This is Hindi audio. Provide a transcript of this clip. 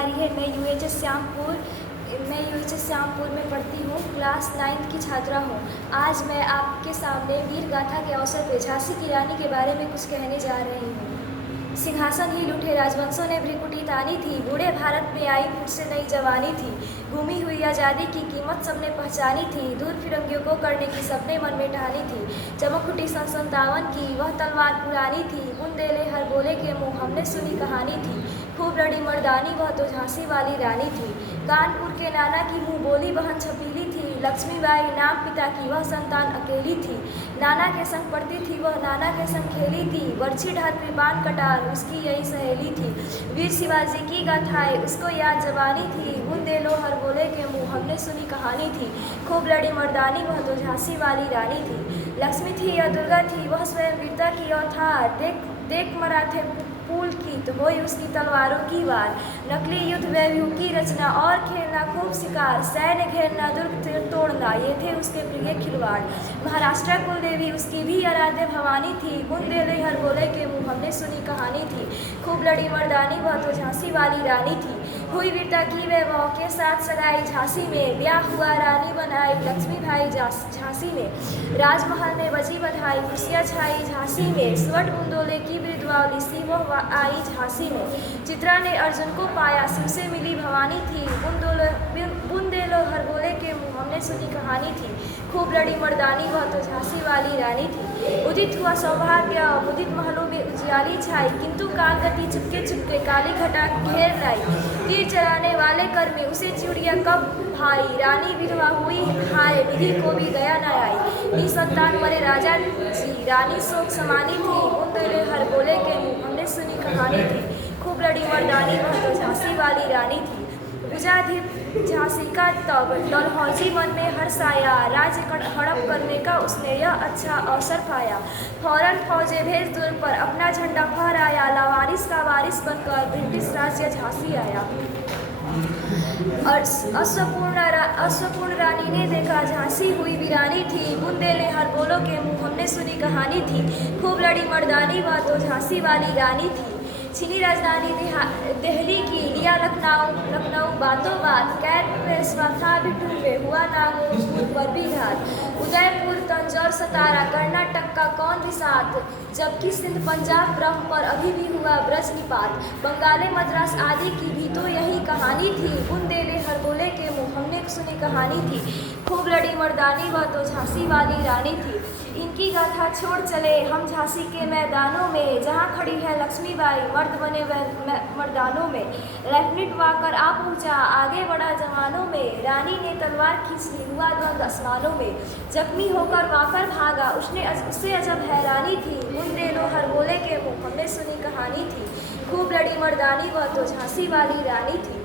कुमारी है। मैं यूएचएस श्यामपुर में पढ़ती हूँ। क्लास 9th की छात्रा हूँ। आज मैं आपके सामने वीर गाथा के अवसर पर झांसी की रानी के बारे में कुछ कहने जा रही हूँ। सिंहासन ही लूटे राजवंशों ने भ्रिकुटी तानी थी। बूढ़े भारत में आई फिर से नई जवानी थी। घूमी हुई आज़ादी की कीमत सबने पहचानी थी। दूर फिरंगियों को करने की सबने मन में ठानी थी। चमक उठी सन 57 की वह तलवार पुरानी थी। बुंदेले हर बोले के मुँह हमने सुनी कहानी थी। खूब लड़ी मर्दानी वह तो झांसी वाली रानी थी। कानपुर के नाना की मुँह बोली बहन छपीली थी। लक्ष्मीबाई नाम पिता की वह संतान अकेली थी। नाना के संग पढ़ती थी वह, नाना के संग खेली थी। बरछी ढाल कृपान कटार उसकी यही सहेली थी। वीर शिवाजी की गाथाएं उसको याद जबानी थी। बुंदेलो हर बोले के मुँह हमने सुनी कहानी थी। खूब लड़ी मर्दानी वह तो झांसी वाली रानी थी। लक्ष्मी थी या दुर्गा थी वह स्वयं वीरता की औथार। देख मराठे पुल की तो होई उसकी तलवारों की वार। नकली युद्ध वैव्यूह की रचना और खेलना खूब शिकार। सैन्य घेरना दुर्ग तोड़ना ये थे उसके प्रिय खिलवाड़। महाराष्ट्र कुल देवी उसकी भी आराध्य भवानी थी। बुंदेले हर बोले के मुँह हमने सुनी कहानी थी। खूब लड़ी मर्दानी वह तो झांसी वाली रानी थी। हुई वीरता की वैभव के साथ सगाई झांसी में। ब्याह हुआ रानी बनाई लक्ष्मीबाई झांसी में। राजमहल में बजी बधाई खुशियाँ छाई झांसी में। स्वर्ण बुंदोले की वृद्धवावली सी वो आई झांसी में। चित्रा ने अर्जुन को पाया शिव से मिली भवानी थी। बुंदेलो हर बोले के मुँह हमने सुनी कहानी थी। खूब लड़ी मर्दानी वह तो झांसी वाली रानी थी। उदित हुआ सौभाग्य उदित महलों में उजियाली छाई। किंतु कालगति चुपके चुपके काली घटा घेर लाई। तीर चलाने वाले कर में उसे चिड़िया कब भाई। रानी विधवा हुई हाय विधि को भी दया न आई। निसंतान मरे राजा जी रानी शोक समानी थी। बुंदेले हर बोले के मुँह हमने सुनी कहानी थी। खूब लड़ी मर्दानी वह तो झांसी वाली रानी थी। विजयाधीप झांसी का तब डलहौजी मन में हर्ष आया। राज्य हड़प करने का उसने यह अच्छा अवसर पाया। फौरन फौजे भेज दूर पर अपना झंडा फहराया। लावारिस का वारिस बनकर ब्रिटिश राज्य झांसी आया। और अश्वपूर्ण रानी ने देखा झांसी हुई वीरानी थी। बुंदेले हर बोलो के मुँह हमने सुनी कहानी थी। खूब लड़ी मर्दानी वह तो झांसी वाली रानी थी। छीनी राजधानी दिल्ली की लिया लखनऊ बातों बात। कैद पेशवा था बिठूर वे हुआ नागौर पर भी घात। उदयपुर तंजौर सतारा कर्नाटक का कौन भी साथ। जबकि सिंध पंजाब ब्रह्म पर अभी भी हुआ ब्रज निपात। बंगाले मद्रास आदि की भी तो यही कहानी थी। बुंदेले हर बोले के मुँह हमने सुनी कहानी थी। खूब लड़ी मर्दानी वह तो झांसी वाली रानी थी। इनकी गाथा छोड़ चले हम झांसी के मैदानों में। जहाँ खड़ी है लक्ष्मीबाई मर्द बने मर्दानों में। लेफ्टिनेंट वाकर आ पहुँचा आगे बढ़ा जवानों में। रानी ने तलवार खींच ली हुआ द्वंद आसमानों में। जख्मी होकर वाकर भागा उससे अजब हैरानी थी। बुंदेलो हर बोले के मुँह हमने सुनी कहानी थी। खूब लड़ी मर्दानी वह तो झांसी वाली रानी थी।